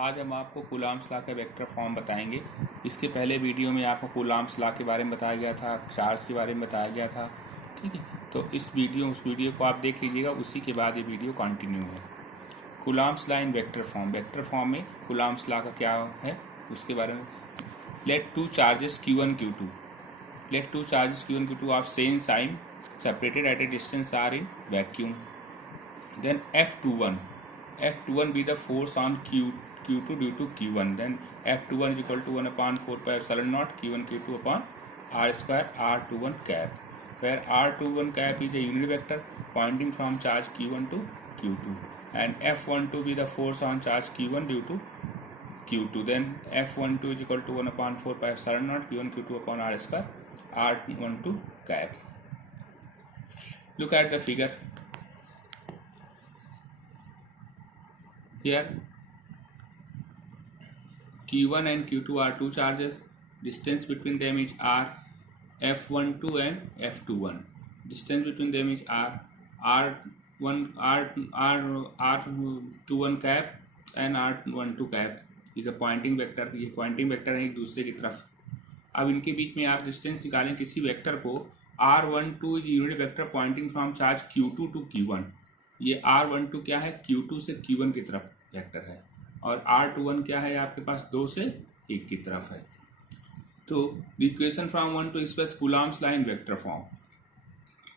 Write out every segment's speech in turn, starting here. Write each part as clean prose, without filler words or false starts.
आज हम आपको कूलॉम्स लॉ का वेक्टर फॉर्म बताएंगे। इसके पहले वीडियो में आपको कूलॉम्स लॉ के बारे में बताया गया था, चार्ज के बारे में बताया गया था। ठीक है, तो उस वीडियो को आप देख लीजिएगा, उसी के बाद ये वीडियो कंटिन्यू है। Coulomb's law in vector form में कूलॉम्स लॉ का क्या है उसके बारे में। Let two charges Q1 Q2 of same sign separated at a distance r in vacuum. Then F21 be the force on Q2 due to Q1. Then F21 is equal to 1 upon 4 pi epsilon naught Q1 Q2 upon R square R21 cap, where R21 cap is a unit vector pointing from charge Q1 to Q2, and F12 be the force on charge Q1 due to Q2. Then F12 is equal to 1 upon 4 pi epsilon naught Q1 Q2 upon R square R12 cap. Look at the figure. Here Q1 and Q2 are two charges. Distance between them is R. F12 and F21. Distance between them is R. R21 cap and R12 cap is a pointing vector. ये pointing vector है एक दूसरे की तरफ। अब इनके बीच में आप डिस्टेंस निकालें किसी वेक्टर को। R12 is unit vector pointing from charge Q2 to Q1। ये R12 क्या है, Q2 से Q1 की तरफ वेक्टर है, और R21 क्या है, आपके पास 2 से 1 की तरफ है। तो the equation from 1 to express Coulomb's law in vector form.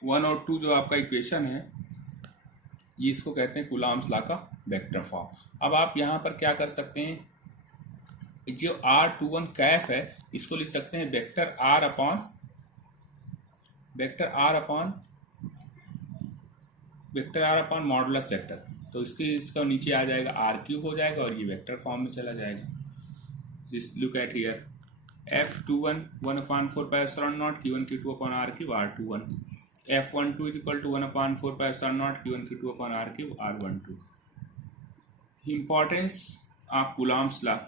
1 और 2 जो आपका इक्वेशन है, ये इसको कहते हैं कूलॉम्स लॉ का वेक्टर फॉर्म। अब आप यहाँ पर क्या कर सकते हैं, जो R21 कैफ है इसको लिख सकते हैं vector R upon modulus vector. तो इसका नीचे आ जाएगा R³ हो जाएगा और ये वेक्टर फॉर्म में चला जाएगा। This look at here, F21 1 upon 4 pi epsilon naught Q1 Q2 upon R³ R21. F12 is equal to 1 upon 4 pi epsilon naught Q1 Q2 upon R³ R12. Importance of Coulomb's law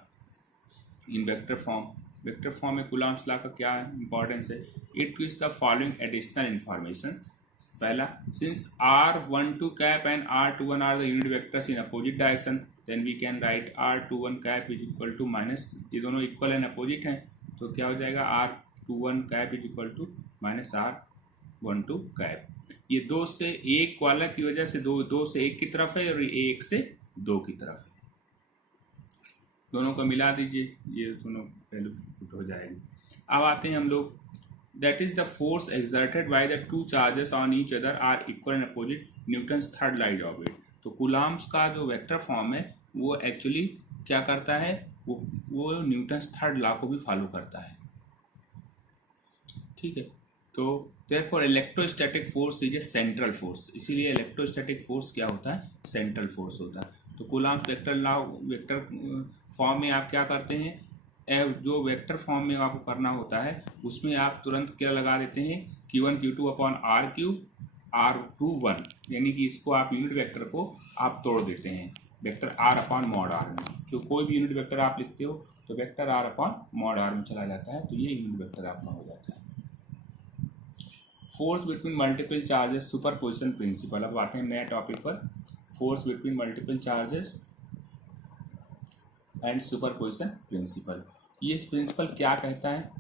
in vector form में Coulomb's law का क्या importance है। It gives the following additional information. पहला, since R12 cap and R21 are the unit vectors in opposite direction, then we can write R21 cap is equal to minus, ये दोनों equal and opposite हैं, तो क्या हो जाएगा R21 cap is equal to minus R12 cap. ये 2 से 1 वाला की वजह से 2 से 1 की तरफ है और 1 से 2 की तरफ है। दोनों को मिला दीजिए, ये दोनों वैल्यू पुट हो जाएगी। अब आते हैं हम लोग, that is the force exerted by the two charges on each other are equal and opposite Newton's third law of it. तो कूलॉम्स का जो वेक्टर फॉर्म है वो एक्चुअली क्या करता है, वो न्यूटन्स थर्ड लॉ को भी फॉलो करता है। ठीक है, तो therefore electrostatic force is a central force, इसीलिए इलेक्ट्रोस्टैटिक फोर्स क्या होता है, सेंट्रल फोर्स होता है। तो कूलॉम्स वेक्टर फॉर्म में आप क्या करते हैं, जो वेक्टर फॉर्म में आपको करना होता है उसमें आप तुरंत क्या लगा देते हैं, Q1 Q2 upon R³ R21, यानी कि इसको आप यूनिट वेक्टर को आप तोड़ देते हैं vector R upon mod R में। क्यों, कोई भी यूनिट वेक्टर आप लिखते हो तो vector R upon mod R में चला जाता है, तो ये यूनिट वेक्टर आपका हो जाता है। Force between multiple charges superposition principle. अब आते हैं नए टॉपिक पर, force between multiple charges and superposition principle. ये प्रिंसिपल क्या कहता है,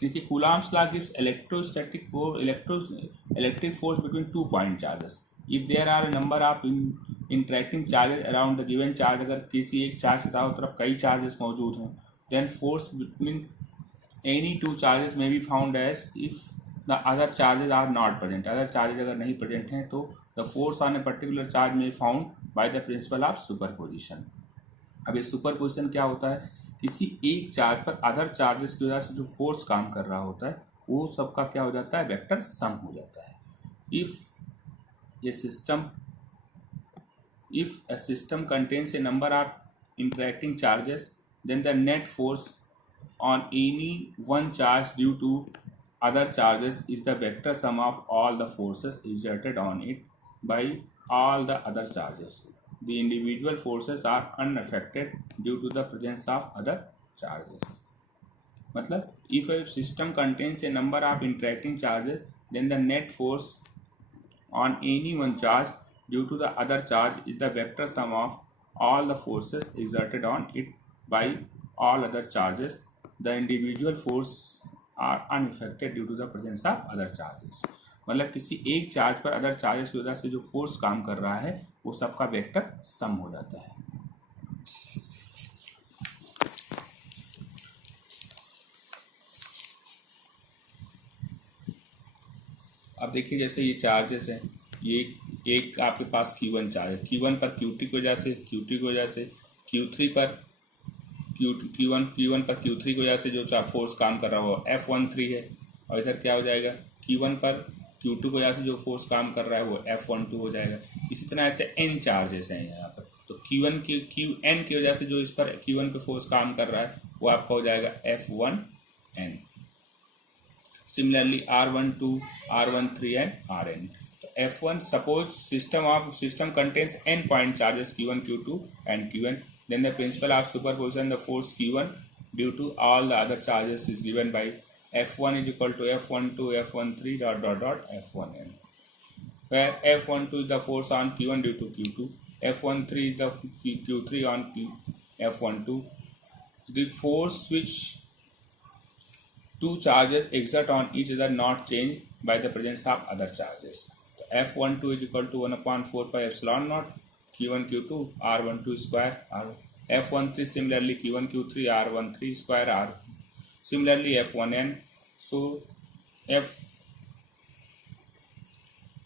देखिए, Coulomb's law gives electric force between 2 point charges if there are number of interacting charges around the given charge. अगर किसी एक चार्ज के चारों तरफ कई चार्जेस मौजूद हों, then force between any 2 charges में be found as if the other charges are not present. Other charges अगर नहीं प्रेजेंट हैं तो the force on a particular charge में found by the principle of superposition. अब ये सुपरपोजिशन क्या होता है, किसी एक चार्ज पर अदर चार्जेस की वजह से जो फोर्स काम कर रहा होता है वो सबका क्या हो जाता है, वेक्टर सम हो जाता है। If a system contains a number of interacting charges, then the net force on any one charge due to other charges is the vector sum of all the forces exerted on it by all the other charges. The individual forces are unaffected due to the presence of other charges. मतलब, if a system contains a number of interacting charges, then the net force on any one charge due to the other charge is the vector sum of all the forces exerted on it by all other charges. The individual force are unaffected due to the presence of other charges. मतलब किसी एक charge पर other charges की वजह से जो force काम कर रहा है वो सबका वेक्टर सम हो जाता है। अब देखिए जैसे ये चार्जेस हैं, ये एक आपके पास Q1 चार्ज है, Q1 पर Q2 की वजह से, Q2 की वजह से, Q3 पर Q1 पर Q3 की वजह से जो फोर्स काम कर रहा हो F13 है, और इधर क्या हो जाएगा Q1 पर Q2 की वजह से जो फोर्स काम कर रहा है वो F12 हो जाएगा। इसी तरह ऐसे n चार्जेस हैं यहाँ पर, तो Q1 की Qn की वजह से जो इस पर Q1 पे फोर्स काम कर रहा है वो आपका हो जाएगा F1n। Similarly R12, R13 and Rn. F1, suppose system contains n point charges Q1, Q2 and Qn. Then the principle of superposition, the force Q1 due to all the other charges is given by F1 is equal to F12, F13 dot F1n. Where F12 is the force on Q1 due to Q2, F13 is the Q3 on F12. The force which two charges exert on each other not changed by the presence of other charges. So F12 is equal to 1/4 pi epsilon naught Q1 Q2 R12 square R. F13 similarly Q1 Q3 R13 square R. Similarly F1n. So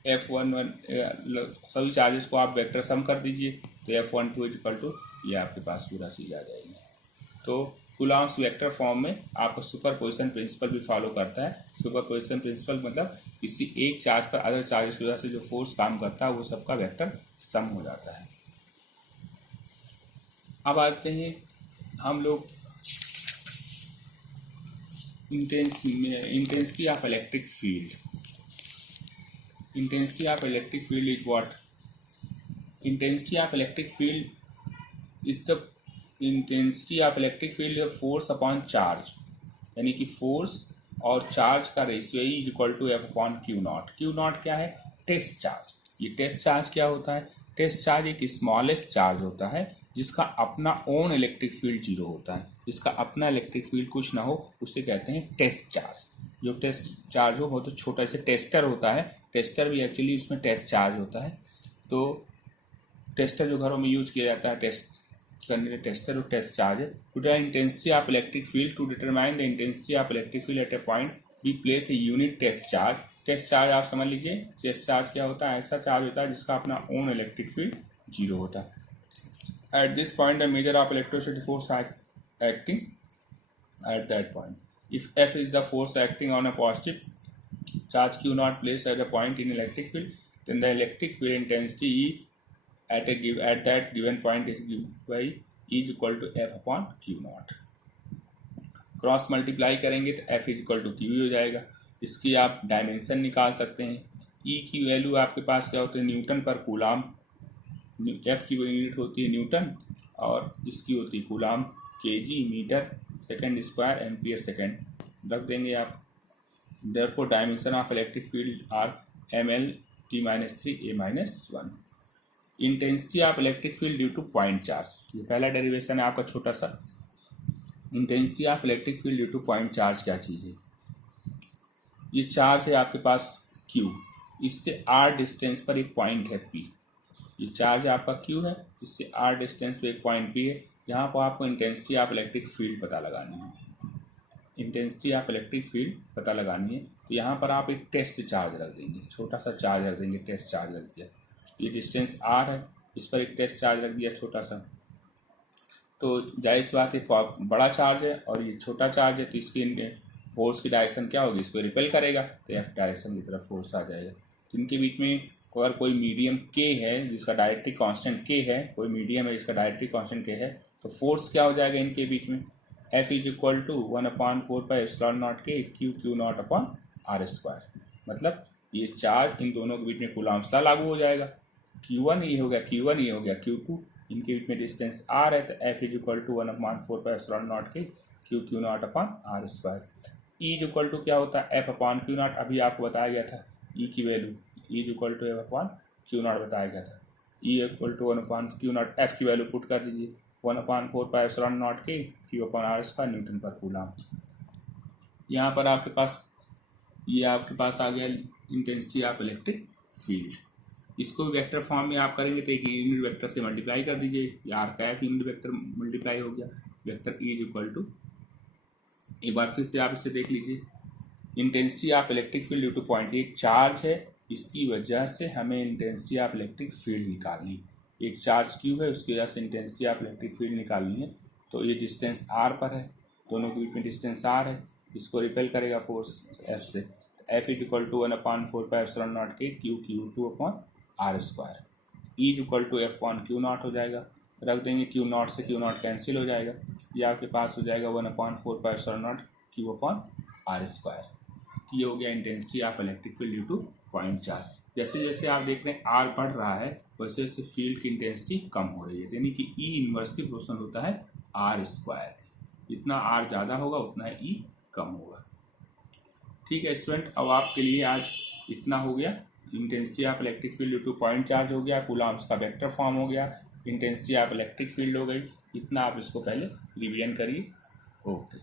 F11 सभी charges को आप vector sum कर दीजिए तो F12 is equal to ये आपके पास पूरा चीज आ जाएगी। तो कूलॉम्स वेक्टर फॉर्म में आपको सुपरपोजिशन प्रिंसिपल भी फॉलो करता है। सुपरपोजिशन प्रिंसिपल मतलब किसी एक चार्ज पर अदर चार्जेस की वजह से जो फोर्स काम करता है वो सबका वेक्टर सम हो जाता है। अब आते हैं हम लोग intensity of electric field. Intensity of electric field is what? Intensity of electric field is the intensity of electric field of force upon charge, यानी कि फोर्स और चार्ज का ratio is equal to F upon Q naught. Q naught क्या है? Test charge. ये test charge क्या होता है? टेस्ट चार्ज एक स्मॉलेस्ट चार्ज होता है जिसका अपना ओन इलेक्ट्रिक फील्ड जीरो होता है। जिसका अपना इलेक्ट्रिक फील्ड कुछ ना हो उसे कहते हैं टेस्ट चार्ज। जो टेस्ट चार्ज हो तो छोटा सा टेस्टर होता है, टेस्टर भी एक्चुअली उसमें टेस्ट चार्ज होता है। तो टेस्टर जो घरों में यूज किया जाता है टेस्ट करने के, टेस्टर और टेस्ट चार्ज है। To the intensity of electric field, to determine the intensity of electric field at a point we place a unit test charge. Test charge आप समझ लीजिए, टेस्ट चार्ज क्या होता है? ऐसा चार्ज होता है जिसका अपना ओन इलेक्ट्रिक फील्ड जीरो होता है। At this point the measure of electrostatic force acting at that point. If F is the force acting on a positive charge Q naught placed at a point in electric field, then the electric field intensity E at that given point is given by E is equal to F upon Q naught. Cross multiply करेंगे तो F is equal to Q हो जाएगा। इसकी आप dimension निकाल सकते हैं। E की वैल्यू आपके पास क्या होती है? न्यूटन पर कूलाम। F की यूनिट होती है न्यूटन और इसकी होती है coulomb, KG metre second square ampere second रख देंगे आप। Therefore dimension of electric field are ml t-3 a-1। Intensity of electric field due to point charge, ये पहला डेरिवेशन है आपका छोटा सा। Intensity of electric field due to point charge क्या चीज़ है? ये चार्ज है आपके पास Q, इससे r डिस्टेंस पर एक पॉइंट है P। ये चार्ज आपका Q है, इससे r डिस्टेंस पे एक पॉइंट P है। यहाँ पर आपको इंटेंसिटी ऑफ इलेक्ट्रिक फील्ड पता लगानी है। इंटेंसिटी ऑफ इलेक्ट्रिक फील्ड पता लगानी है तो यहाँ पर आप एक टेस्ट चार्ज रख देंगे, छोटा सा चार्ज रख देंगे, टेस्ट चार्ज रख दिया। ये डिस्टेंस r है, इस पर एक टेस्ट चार्ज रख दिया छोटा सा। तो जाहिर सी बात है बड़ा चार्ज है और ये छोटा चार्ज है तो इसकी फोर्स की डायरेक्शन क्या होगी? इसको रिपेल करेगा तो F डायरेक्शन की तरफ फोर्स आ जाएगा। तो इनके बीच में अगर कोई मीडियम K है जिसका डायरेक्ट्रिक कांस्टेंट K है, कोई मीडियम है जिसका डायरेक्ट्रिक कांस्टेंट K है, तो फोर्स क्या हो जाएगा इनके बीच में? F is equal to 1/4 pi epsilon naught के Q naught upon R square. मतलब ये चार्ज इन दोनों के बीच में कूलॉम्स लॉ लागू हो जाएगा। Q1 ये हो गया, Q1 ये हो गया, Q2 इनके बीच में डिस्टेंस R है तो F is equal to 1/4 pi epsilon naught के Q naught upon R square. E is equal to क्या होता है? F upon Q naught. अभी आपको बताया गया था E की value, E is equal to F upon Q naught बताया गया था। E equal to 1/q0, F की वैल्यू पुट कर दीजिए 1/4πε0 के Q/r² न्यूटन पर कूलम। यहाँ पर आपके पास ये आपके पास आ गया इंटेंसिटी ऑफ इलेक्ट्रिक फील्ड। इसको वेक्टर फॉर्म में आप करेंगे तो एक यूनिट वेक्टर से मल्टीप्लाई कर दीजिए, या आर का एफ यूनिट वेक्टर मल्टीप्लाई हो गया, vector E is equal to, एक बार फिर से आप इसे देख लीजिए, intensity of electric field due to point, एक चार्ज है, इसकी वजह से हमें इंटेंसिटी ऑफ इलेक्ट्रिक फील्ड निकालनी, एक चार्ज क्यू है उसकी वजह से इंटेंसिटी ऑफ इलेक्ट्रिक फील्ड निकालनी है। तो ये डिस्टेंस आर पर है, दोनों के बीच में डिस्टेंस आर है, इसको रिपेल करेगा फोर्स एफ से, एफ इज इक्वल टू 1/4πε0 के Q/r², E is equal to F/Q0 हो जाएगा, रख देंगे Q0 से Q0 कैंसिल हो जाएगा, ये आपके पास हो जाएगा 1/4πε0 Q/r²। ये हो गया intensity of electric field due to point charge. जैसे जैसे आप देख रहे हैं आर बढ़ रहा है वैसे वैसे फील्ड की इंटेंसिटी कम हो रही है, यानी कि ई इन्वर्सली प्रोपोर्शनल होता है r², जितना आर ज़्यादा होगा उतना ई कम होगा। ठीक है स्टूडेंट, अब आपके लिए आज इतना हो गया, intensity of electric field due to point charge हो गया, कूलम्स का वेक्टर फॉर्म हो गया, इंटेंसिटी ऑफ इलेक्ट्रिक फील्ड हो गई, इतना आप इसको पहले रिवीजन करिए। ओके।